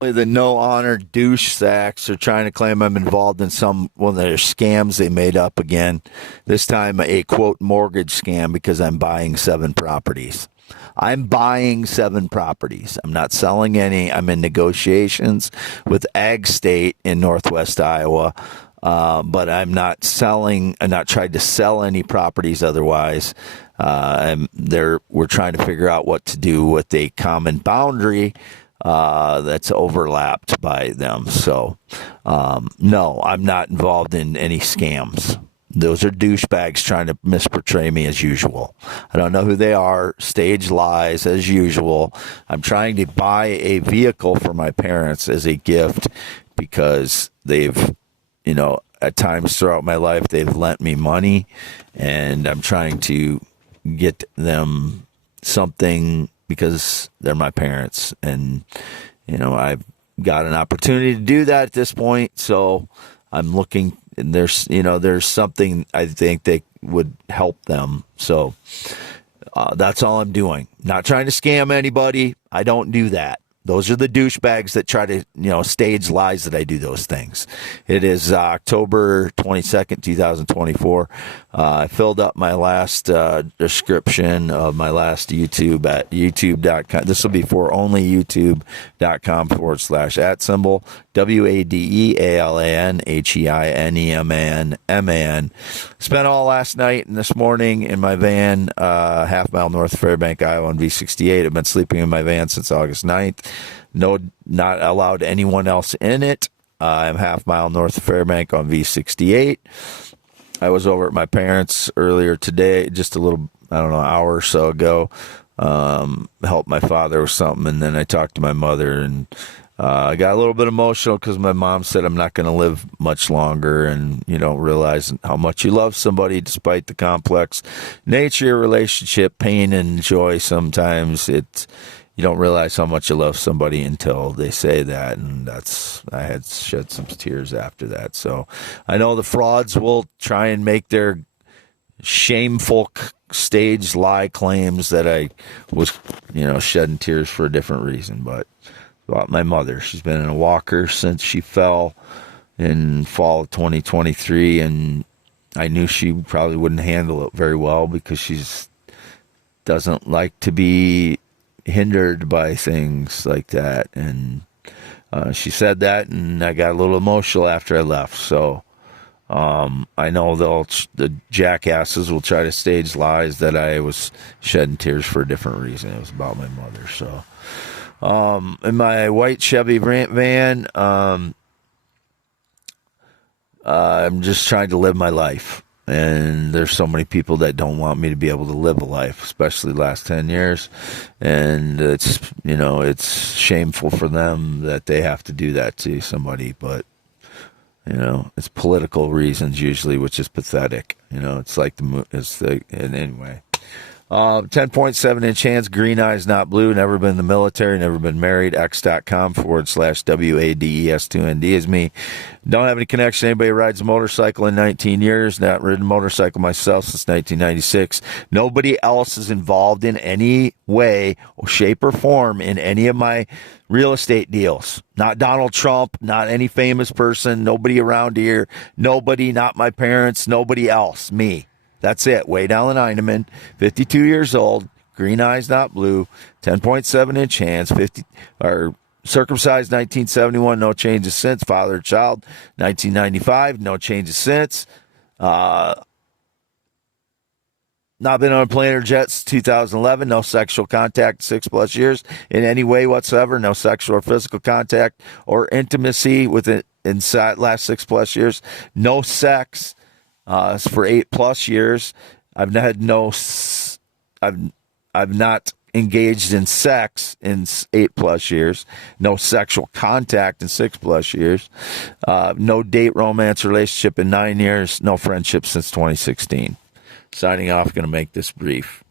The no honor douche sacks are trying to claim I'm involved in some one of their scams they made up again. This time a quote mortgage scam because I'm buying 7 properties. I'm buying 7 properties. I'm not selling any. I'm in negotiations with Ag State in Northwest Iowa. But I'm not selling. I'm not trying to sell any properties otherwise. We're trying to figure out what to do with a common boundary that's overlapped by them. So, no, I'm not involved in any scams. Those are douchebags trying to misportray me as usual. I don't know who they are. Stage lies as usual. I'm trying to buy a vehicle for my parents as a gift because they've, at times throughout my life, they've lent me money, and I'm trying to get them something because they're my parents, and I've got an opportunity to do that at this point. So I'm looking, and there's something I think that would help them. So that's all I'm doing. Not trying to scam anybody. I don't do that. Those are the douchebags that try to, stage lies that I do those things. It is October 22nd, 2024. I filled up my last description of my last YouTube at youtube.com. This will be for only youtube.com/@symbol WADEALANHEINEMAN. Spent all last night and this morning in my van, half mile north of Fairbank, Iowa on V68. I've been sleeping in my van since August 9th. No, not allowed anyone else in it. I'm half mile north of Fairbank on V68. I was over at my parents earlier today, just a little, hour or so ago. Helped my father with something, and then I talked to my mother, and I got a little bit emotional because my mom said I'm not going to live much longer, and you don't realize how much you love somebody despite the complex nature of your relationship, pain and joy. Sometimes you don't realize how much you love somebody until they say that, and I had shed some tears after that. So I know the frauds will try and make their shameful stage lie claims that I was, shedding tears for a different reason. But about my mother, she's been in a walker since she fell in fall of 2023, and I knew she probably wouldn't handle it very well because she's doesn't like to be hindered by things like that. And she said that, and I got a little emotional after I left. So I know the jackasses will try to stage lies that I was shedding tears for a different reason. It was about my mother. So in my white Chevy van, I'm just trying to live my life. And there's so many people that don't want me to be able to live a life, especially the last 10 years. And it's shameful for them that they have to do that to somebody. But, it's political reasons usually, which is pathetic. It's like and anyway. 10.7-inch hands, green eyes, not blue, never been in the military, never been married, x.com/WADES2ND is me. Don't have any connection to anybody who rides a motorcycle in 19 years, not ridden a motorcycle myself since 1996. Nobody else is involved in any way, shape, or form in any of my real estate deals. Not Donald Trump, not any famous person, nobody around here, nobody, not my parents, nobody else, me. That's it. Way down the Heineman, 52 years old, green eyes, not blue, 10.7-inch hands, circumcised 1971, no changes since. Father, child, 1995, no changes since. Not been on a plane or jet since 2011. No sexual contact 6+ years in any way whatsoever. No sexual or physical contact or intimacy within last 6+ years. No sex. For 8+ years. I've not engaged in sex in 8+ years. No sexual contact in 6+ years. No date, romance, relationship in 9 years. No friendship since 2016. Signing off, going to make this brief.